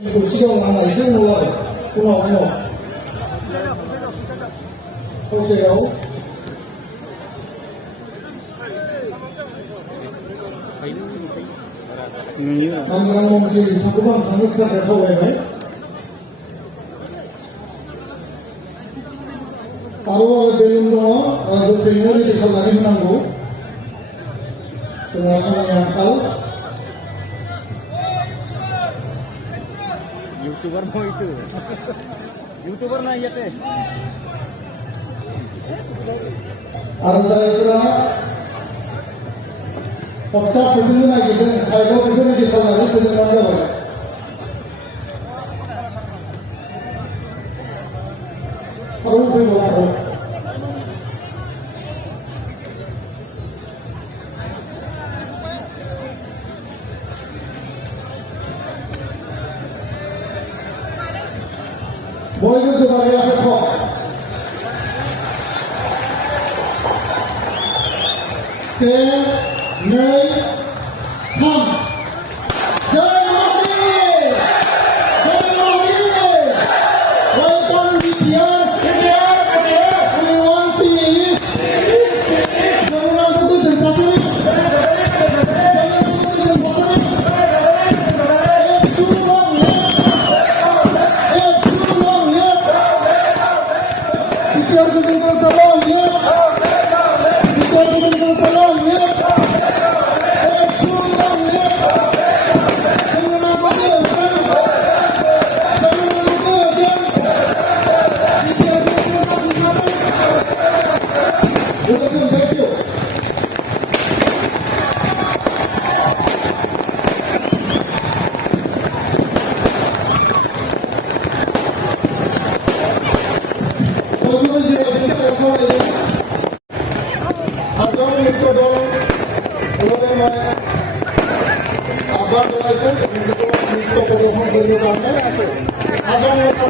시경 하나 있는 거 고마워. 보세요. Ang mungkin sa kubang sangat ka berhawa may. Kalau belum doa, ada primary di sana lagi menanggu. Semua yang kau. YouTuber mau itu. YouTuber na iya teh. Arang saya kira. Fakta penting lagi dan saya pikir di sana lagi penting mana boleh. Perlu berapa? Boleh juga ya kok. Nơi thăm chơi welcome to we want peace jangan putus empati Ada